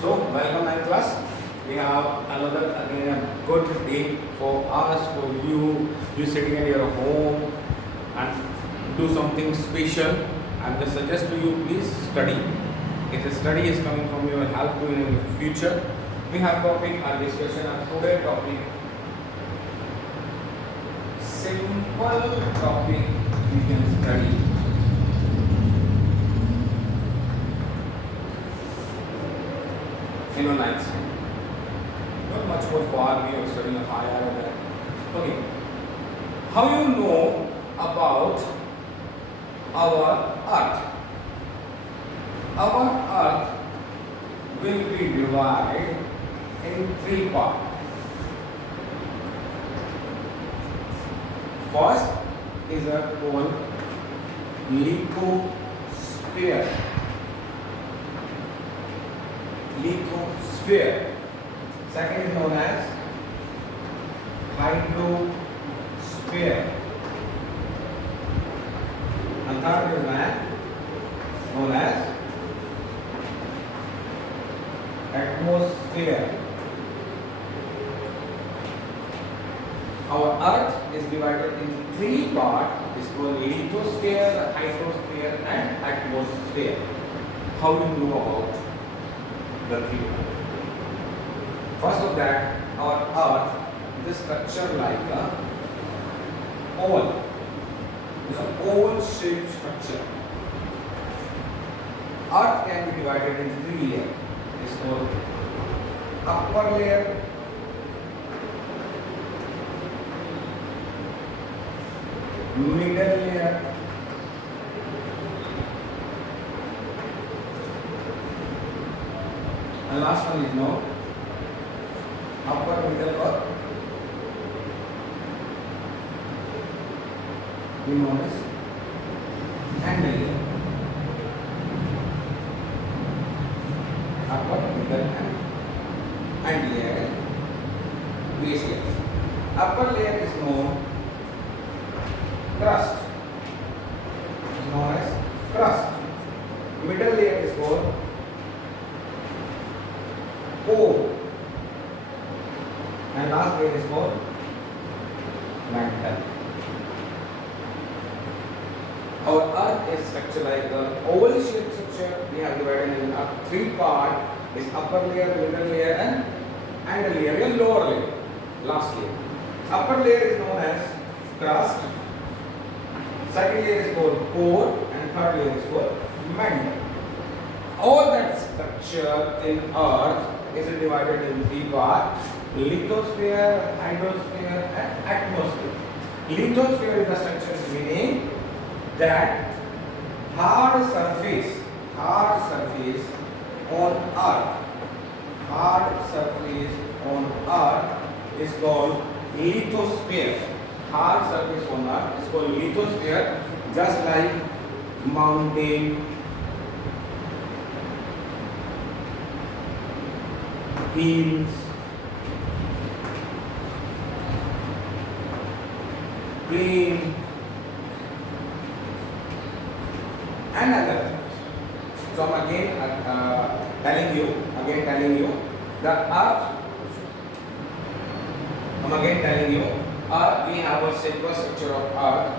So, welcome 9th class. We have another again a good day for us, for you. You sitting at your home and do something special. And I suggest to you, please study. If the study is coming from your help to you in the future, we have topic our discussion on today topic. Simple topic we can study. Lines. Not much more far we are studying higher or that. Okay. How you know about our earth? Our earth will be divided in three parts. First is a called lithosphere. Lithosphere. Second is known as hydrosphere. And third is known as atmosphere. Our earth is divided in three parts. It's called lithosphere, hydrosphere and atmosphere. How do you know about the three? First of that, our earth is structure like a oval. It's an oval shaped structure. Earth can be divided in three layers. It's called upper layer, middle layer, and last one is known upper, middle or known as end layer. Upper, middle and end layer, base layer. Upper layer is known crust. Is known as crust. Middle layer is called core. And last layer is called mantle. Our earth is structured like an oval shaped structure. We have divided in three parts. Is upper layer, middle layer and end layer and lower layer. Last layer. Upper layer is known as crust. Second layer is called core and third layer is called mantle. All that structure in earth is divided in three parts: lithosphere, hydrosphere and atmosphere. Lithosphere is the structure meaning that hard surface on earth is called lithosphere. Hard surface on earth is called lithosphere, just like mountain, hills, plain and other. So I'm again telling you the earth. We have a simple structure of earth.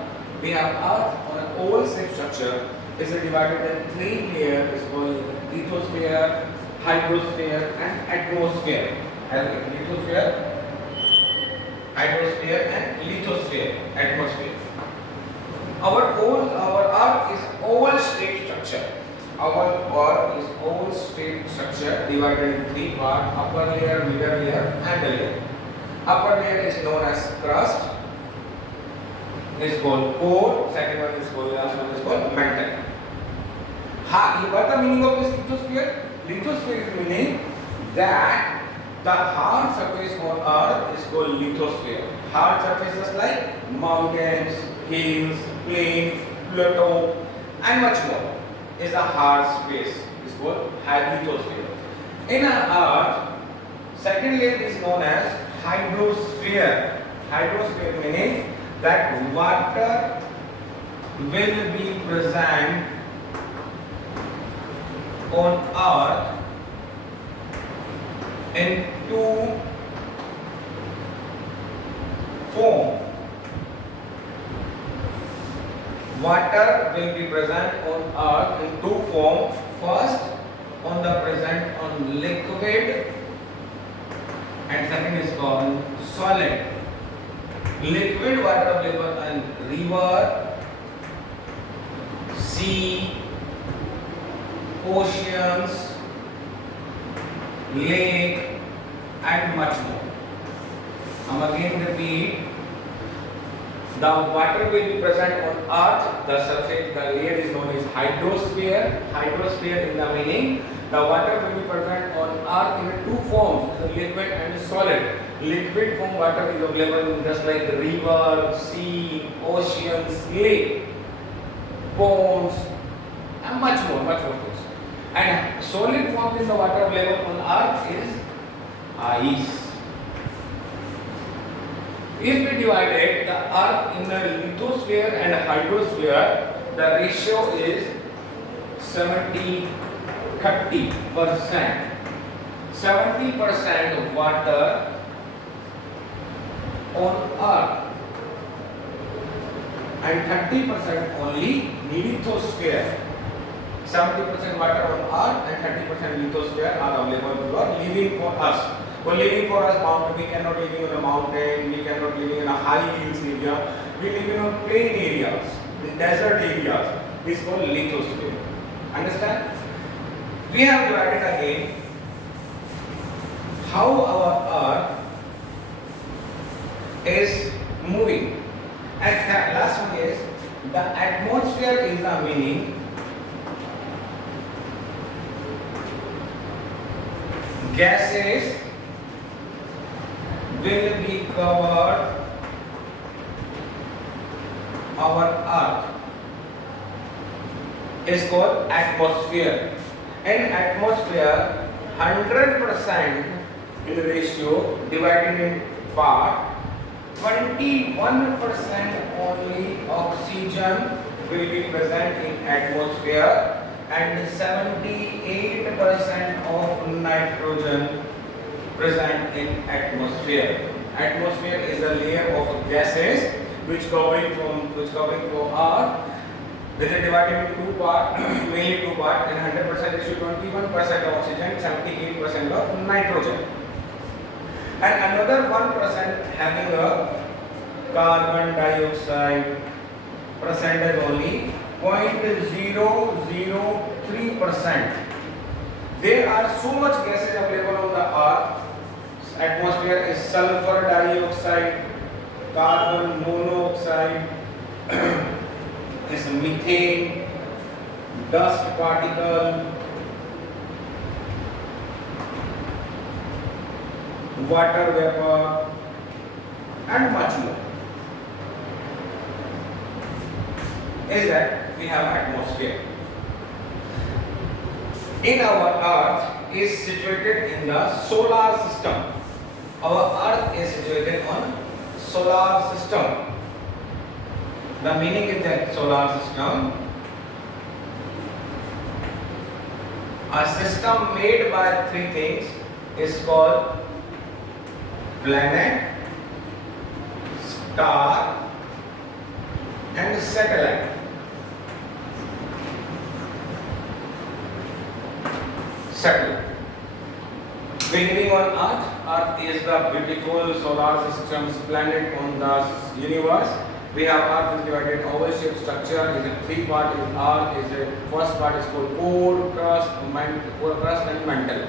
We have earth on an oval shaped structure. Is divided in three layers. It's called lithosphere, hydrosphere and atmosphere. Lithosphere, hydrosphere and lithosphere, atmosphere. Our earth is oval shaped structure. Our earth is oval shaped structure divided in three parts: upper layer, middle layer and layer. Upper layer is known as crust. Is called core. Second one is called, last one is called mantle. What the meaning of this lithosphere? Lithosphere is meaning that the hard surface on earth is called lithosphere. Hard surfaces like mountains, hills, plain, plateau and much more is a hard space. Is called lithosphere. In our earth, second layer is known as hydrosphere. Hydrosphere meaning that water will be present on earth in two form. Water will be present on earth in two forms. First, on the present on liquid, and second is called solid. Liquid water available in river, sea, oceans, lake, and much more. I'm again repeat. The water will be present on earth. The surface, the layer is known as hydrosphere. Hydrosphere in the meaning, the water will be present on earth in two forms, liquid and solid. Liquid form water is available in just like river, sea, oceans, lake, ponds, and much more things. And solid form in the water available on earth is ice. If we divided the earth in a lithosphere and a hydrosphere, the ratio is 70-30%. 70% water on earth and 30% only lithosphere. 70% water on earth and 30% lithosphere are available for living for us. For living for us, mountain, we cannot live in a mountain, we cannot live in a high hills area, we live in a plain areas, in desert areas. This is called lithosphere. Understand? We have divided again how our earth is moving. And last one is the atmosphere is the meaning gases will be covered our earth is called atmosphere. In atmosphere, 100% in ratio divided in part, 21% only oxygen will be present in atmosphere and 78% of nitrogen present in atmosphere. Atmosphere is a layer of gases which covering from Earth. This is divided into two parts, mainly two parts. In 100% ratio, 21% of oxygen, 78% of nitrogen, and another 1% having a carbon dioxide percentage only 0.003%. There are so much gases available on the earth. Atmosphere is sulfur dioxide, carbon monoxide, is methane, dust particle, water vapor, and much more. Is that we have atmosphere. In our earth is situated in the solar system. Our earth is situated on solar system. The meaning is that solar system, a system made by three things, is called planet, star, and satellite. Satellite. We living on Earth. Earth is the beautiful solar system's planet on the universe. We have Earth is divided oval-shaped structure. Is a three-part. Is Earth is a first part is called core, crust, and mantle.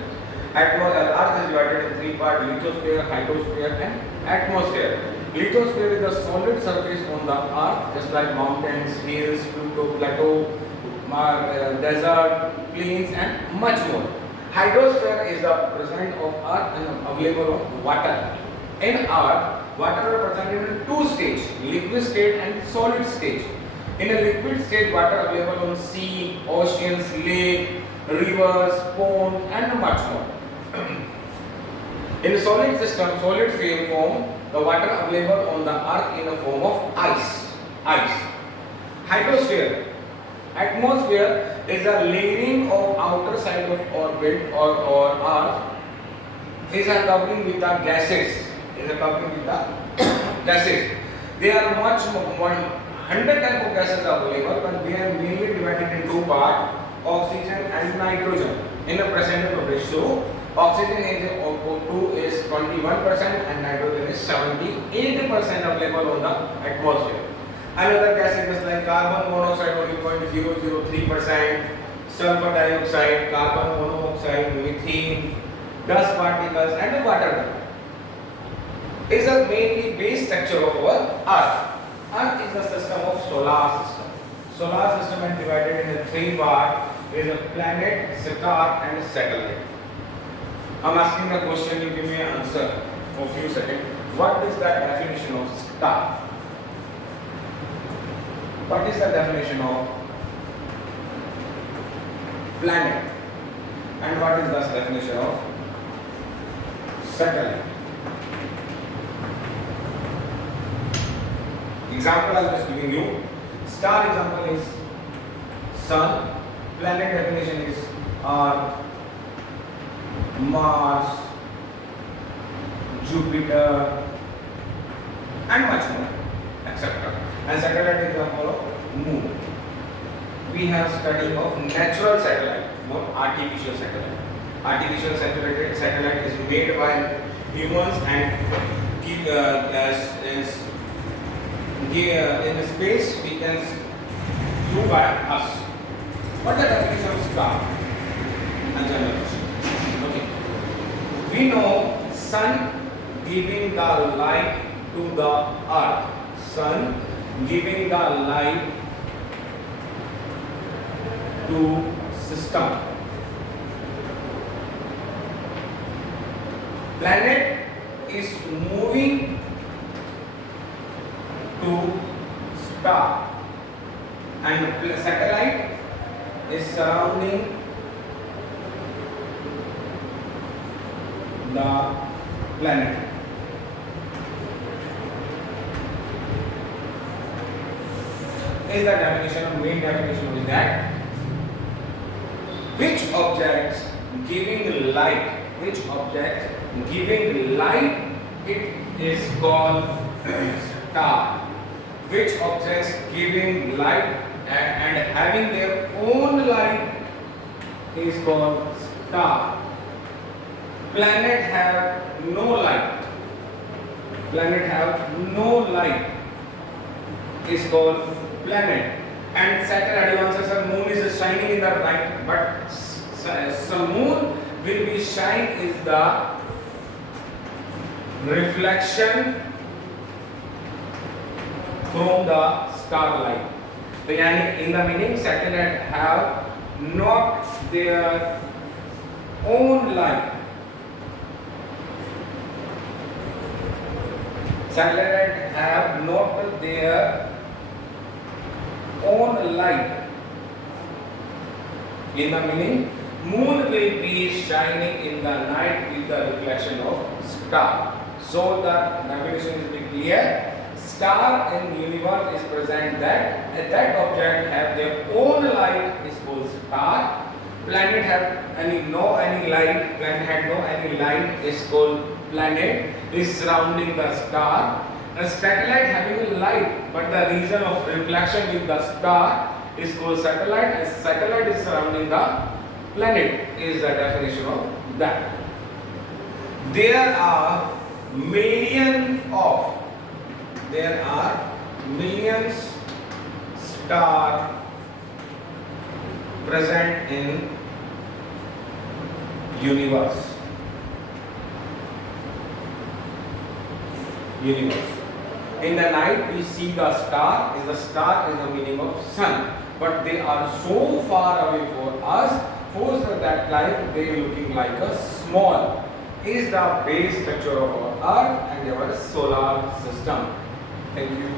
Earth is divided in three parts: lithosphere, hydrosphere, and atmosphere. Lithosphere is the solid surface on the Earth, just like mountains, hills, plateau, desert, plains, and much more. Hydrosphere is the present of Earth and available of water. In Earth, water are present in two stages: liquid state and solid stage. In a liquid state, water available on sea, oceans, lake, rivers, ponds, and much more. In a solid system, solid phase form, the water available on the earth in a form of ice. Hydrosphere. Atmosphere is a layering of outer side of orbit or earth is a covering with the gases. Is a covering with the gases. There are much more, 100 type of gases are available, but they are mainly divided in two parts: oxygen and nitrogen. In the percentage of ratio, oxygen is O2 is 21% and nitrogen is 78% available on the atmosphere. Another gases like carbon monoxide only 0.003%, sulfur dioxide, carbon monoxide, methane, dust particles and the water vapor. Is a mainly base structure of our Earth. Earth is the system of solar system. Solar system is divided into three parts. There is a planet, star and satellite. I am asking the question, you give me an answer for few seconds. What is the definition of star? What is the definition of planet? And what is the definition of satellite? Example I am just giving you. Star example is Sun. Planet definition is Earth, Mars, Jupiter, and much more, etc. And satellite example of Moon. We have study of natural satellite, not artificial satellite. Artificial satellite is made by humans and in space we can do by us. What is the definition of star? Okay. We know sun giving the light to the earth. Sun giving the light to system. Planet is moving to star and satellite is surrounding the planet. Is the definition, main definition is that which objects giving light, it is called star. Which objects giving light and having their own light is called star. Planet have no light. Is called planet. And satellite answer, sir, moon is shining in the night, but some moon will be shine is the reflection from the starlight. So in the meaning, satellite have not their own light. Satellite have not their own light. In the meaning, moon will be shining in the night with the reflection of star. So the definition is very clear. Star in universe is present that object have their own light is called star. Planet have no light. Planet had no any light is called planet. Is surrounding the star. A satellite having a light, but the region of reflection with the star is called satellite. As satellite is surrounding the planet is the definition of that. There are millions stars present in universe. In the night we see the star is the meaning of sun, but they are so far away for us. For that light they looking like a small. Is the base structure of our earth and our solar system. Thank you.